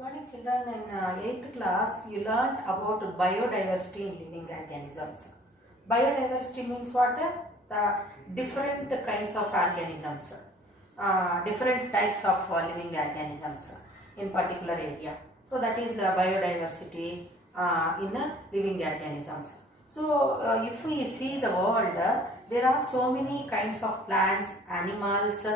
Morning children, in 8th class you learned about biodiversity in living organisms. Biodiversity means what? The different kinds of organisms, different types of living organisms in particular area. So that is biodiversity in living organisms. So if we see the world, there are so many kinds of plants, animals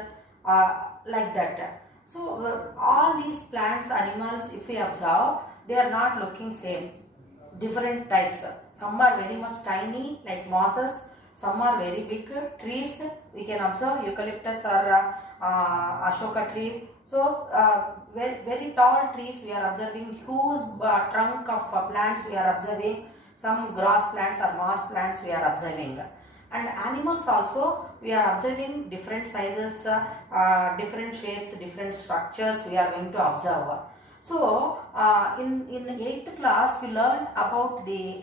like that. So all these plants, animals, if we observe, they are not looking same. Different types. Some are very much tiny like mosses. Some are very big trees. We can observe eucalyptus or ashoka tree. So very tall trees we are observing. Huge trunk of plants we are observing. Some grass plants or moss plants we are observing. And animals also we are observing different sizes, different shapes, different structures we are going to observe. So in 8th class we learned about the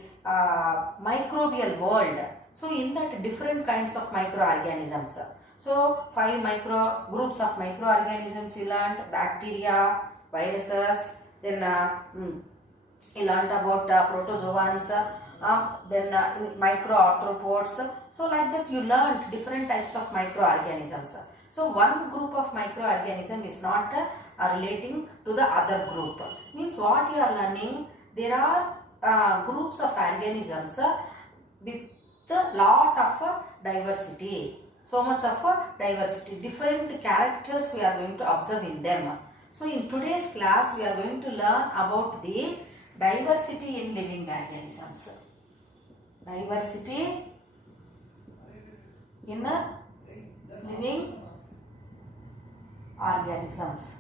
microbial world. So in that different kinds of microorganisms. So 5 micro groups of microorganisms we learned: bacteria, viruses, then we learned about protozoans, then microarthropods. So like that you learned different types of microorganisms. So one group of microorganism is not relating to the other group. Means what you are learning, there are groups of organisms with a lot of diversity. So much of diversity, different characters we are going to observe in them. So in today's class we are going to learn about the diversity in living organisms. Diversity in living organisms.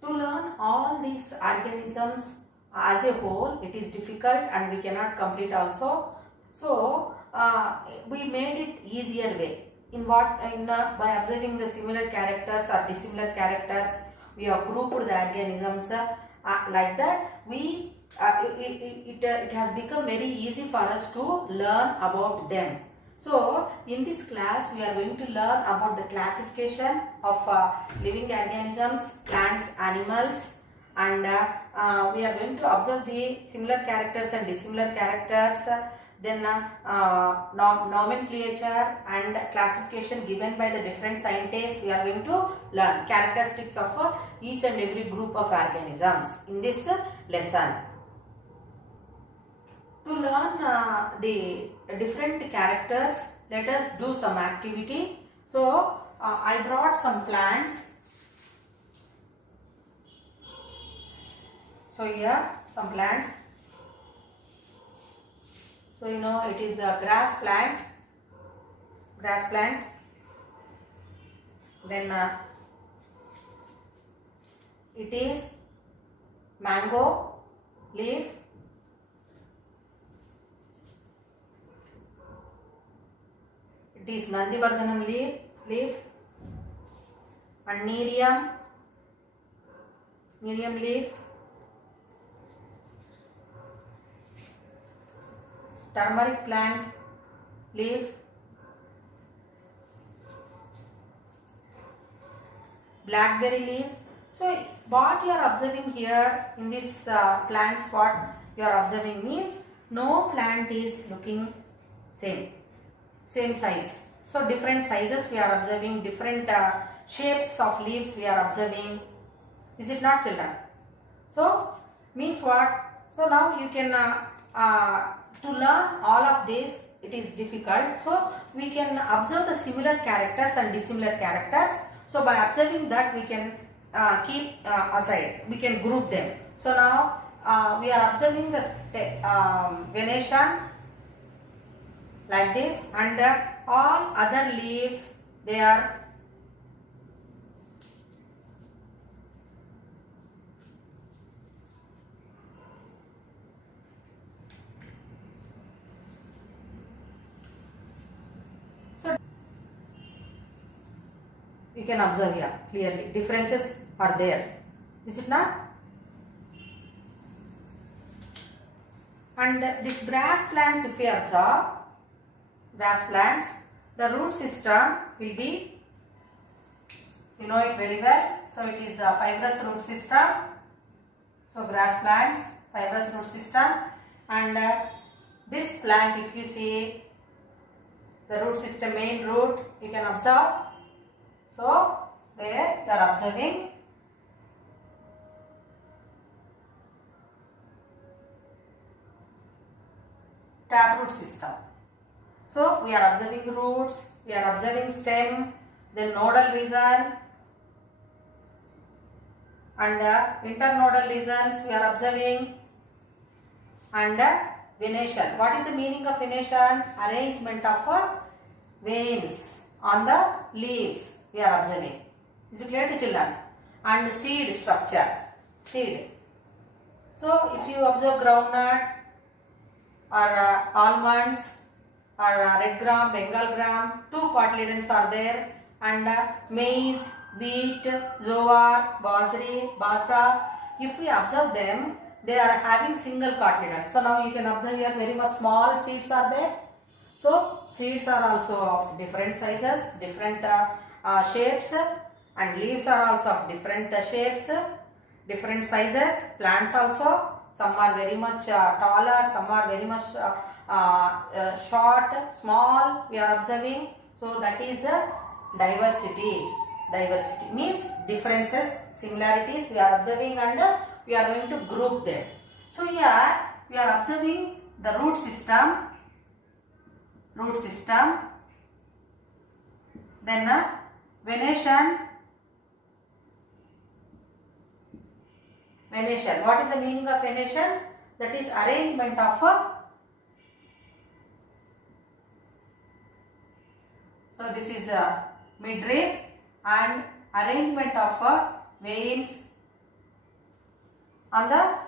To learn all these organisms as a whole, it is difficult and we cannot complete also. So we made it easier way. By observing the similar characters or dissimilar characters, we have grouped the organisms like that. It has become very easy for us to learn about them. So in this class we are going to learn about the classification of living organisms, plants, animals, and we are going to observe the similar characters and dissimilar characters. Then nomenclature and classification given by the different scientists. We are going to learn characteristics of each and every group of organisms in this lesson. To learn the different characters, let us do some activity. So I brought some plants. So here some plants. So you know it is a grass plant. Then it is mango leaf. It is Nandivardhanam leaf and Neem leaf. Turmeric plant leaf, blackberry leaf. So what you are observing here in this plants, what you are observing means no plant is looking same size. So different sizes we are observing, different shapes of leaves we are observing. Is it not, children? So means what? So now you can to learn all of this, it is difficult. So we can observe the similar characters and dissimilar characters. So by observing that we can keep aside, we can group them. So now we are observing the Venetian like this, and all other leaves they are you can observe here clearly differences are there. Is it not? And this grass plants, if we observe grass plants, the root system will be, you know it very well. So it is a fibrous root system. So grass plants, fibrous root system, and this plant, if you see the root system, main root, you can observe. So there you are observing taproot system. So we are observing roots, we are observing stem, then nodal region, and internodal regions we are observing, and venation. What is the meaning of venation? Arrangement of veins on the leaves we are observing. Is it clear to children? And seed structure, seed. So if you observe groundnut or almonds or red gram, Bengal gram, two cotyledons are there, and maize, wheat, jowar, bajra. If we observe them, they are having single cotyledon. So now you can observe here very much small seeds are there. So seeds are also of different sizes, different shapes, and leaves are also of different shapes, different sizes. Plants also, some are very much taller, some are very much short, small, we are observing. So that is diversity. Diversity means differences, similarities we are observing, and we are going to group them. So here we are observing the root system, then venation. Venation. What is the meaning of venation? That is arrangement of so this is a midrib and arrangement of veins on the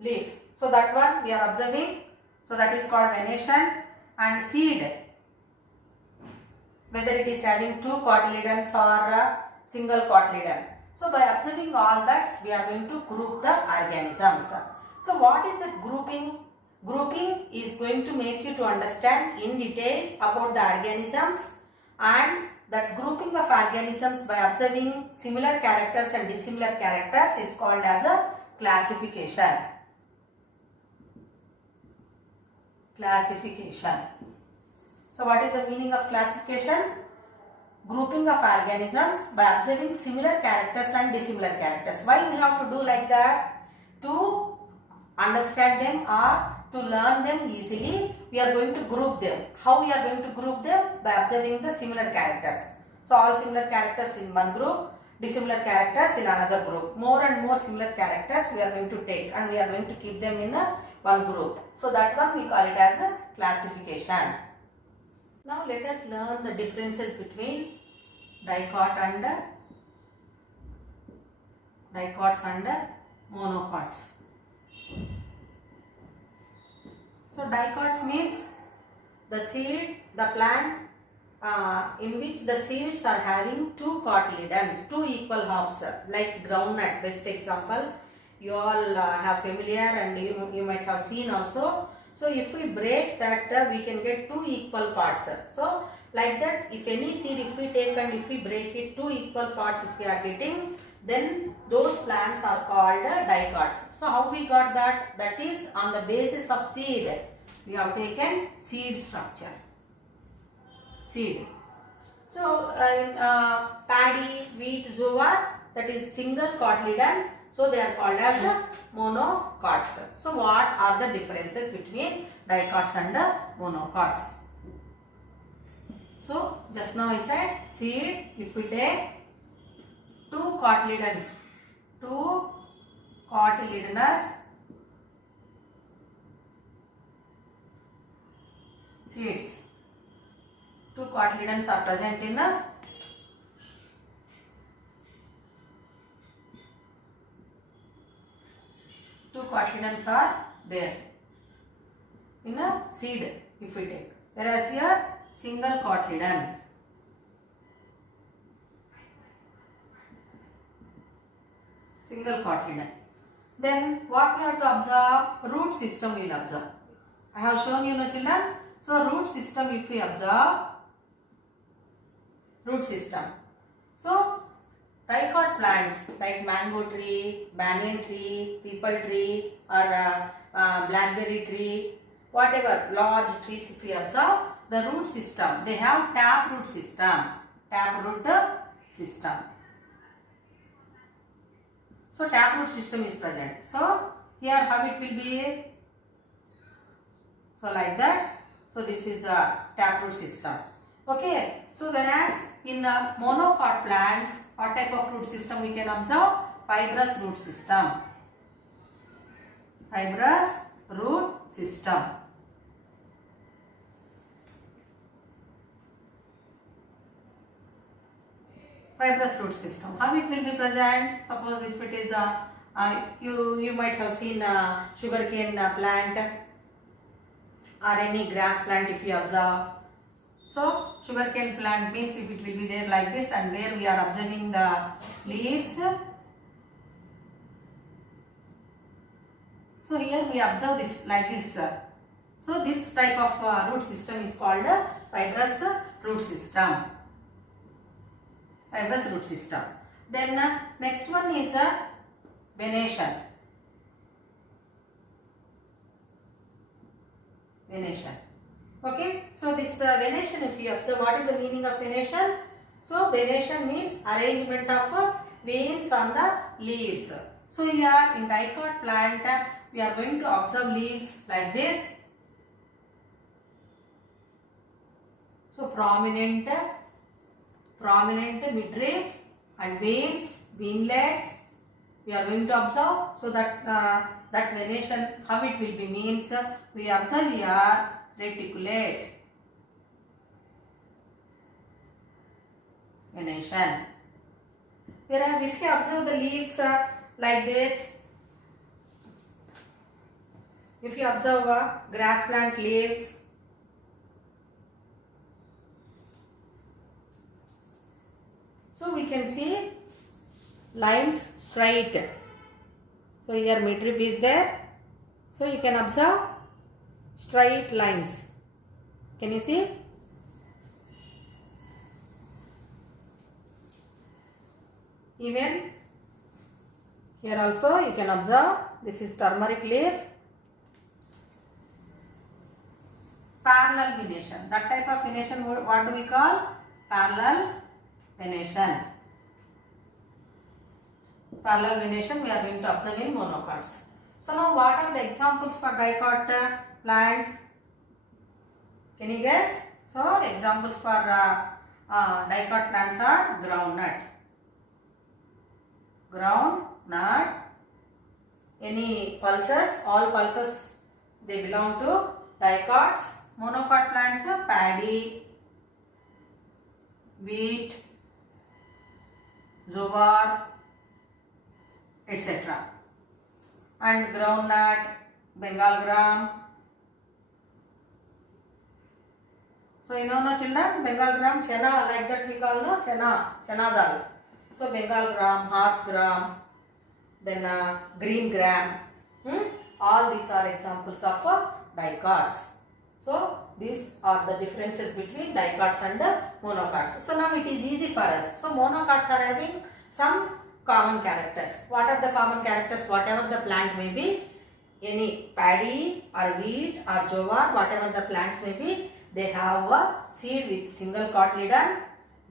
leaf. So that one we are observing. So that is called venation. And seed, whether it is having two cotyledons or a single cotyledon. So by observing all that, we are going to group the organisms. So what is that grouping? Grouping is going to make you to understand in detail about the organisms, and that grouping of organisms by observing similar characters and dissimilar characters is called as a classification. Classification. So what is the meaning of classification? Grouping of organisms by observing similar characters and dissimilar characters. Why we have to do like that? To understand them or to learn them easily, we are going to group them. How we are going to group them? By observing the similar characters. So all similar characters in one group, dissimilar characters in another group. More and more similar characters we are going to take, and we are going to keep them in one group. So that one we call it as a classification. Now let us learn the differences between dicot and monocots. So dicots means the seed, the plant in which the seeds are having two cotyledons, two equal halves, like groundnut, best example. You all have familiar, and you might have seen also. So if we break that, we can get two equal parts. So like that, if any seed, if we take and if we break it, two equal parts if we are getting, then those plants are called dicots. So how we got that? That is on the basis of seed. We have taken seed structure. Seed. So in paddy, wheat, jowar, that is single cotyledon. So they are called as monocots. So what are the differences between dicots and the monocots? So just now I said seed, if we take two cotyledons, two cotyledonous seeds, two cotyledons are present in the two cotyledons are there in a seed if we take, whereas here single cotyledon. Single cotyledon. Then what we have to observe? Root system we will observe. I have shown you, no children. So root system if we observe, root system. So dicot plants like mango tree, banyan tree, peepal tree, or blackberry tree, whatever large trees, if you observe the root system, they have tap root system. Tap root system. So tap root system is present. So here how it will be? So like that. So this is a tap root system. Okay. So whereas in monocot plants, what type of root system we can observe? Fibrous root system. Fibrous root system. Fibrous root system. How it will be present? Suppose if it is you might have seen sugarcane plant or any grass plant if you observe. So sugarcane plant means if it will be there like this, and there we are observing the leaves. So here we observe this like this. So this type of root system is called fibrous root system. Fibrous root system. Then next one is venation. Venation. Okay. So this venation, if you observe, what is the meaning of venation? So venation means arrangement of veins on the leaves. So here in dicot plant, we are going to observe leaves like this. So prominent midrib and veins, winglets, we are going to observe. So that that venation, how it will be means, we observe here reticulate venation. Whereas if you observe the leaves like this, if you observe grass plant leaves, so we can see lines straight. So here midrib is there. So you can observe straight lines. Can you see? Even here also you can observe, this is turmeric leaf. Parallel venation. That type of venation, what do we call? Parallel venation. Parallel venation we are going to observe in monocots. So now what are the examples for dicot plants? Can you guess? So examples for dicot plants are groundnut. Groundnut. Any pulses, all pulses they belong to dicots. Monocot plants are paddy, wheat, jowar, etc. And groundnut, Bengal gram. So you know no children, Bengal gram, chena, like that we call no chena dal. So Bengal gram, horse gram, then green gram. All these are examples of dicots. So these are the differences between dicots and monocots. So now it is easy for us. So monocots are having some common characters. What are the common characters? Whatever the plant may be, any paddy or wheat or jowar, whatever the plants may be, they have a seed with single cotyledon,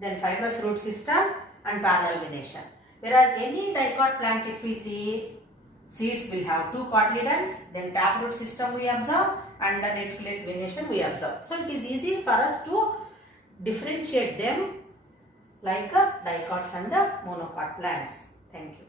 then fibrous root system and parallel venation. Whereas any dicot plant, if we see, seeds will have two cotyledons, then taproot system we observe, and the reticulate venation we observe. So it is easy for us to differentiate them like dicots and monocot plants. Thank you.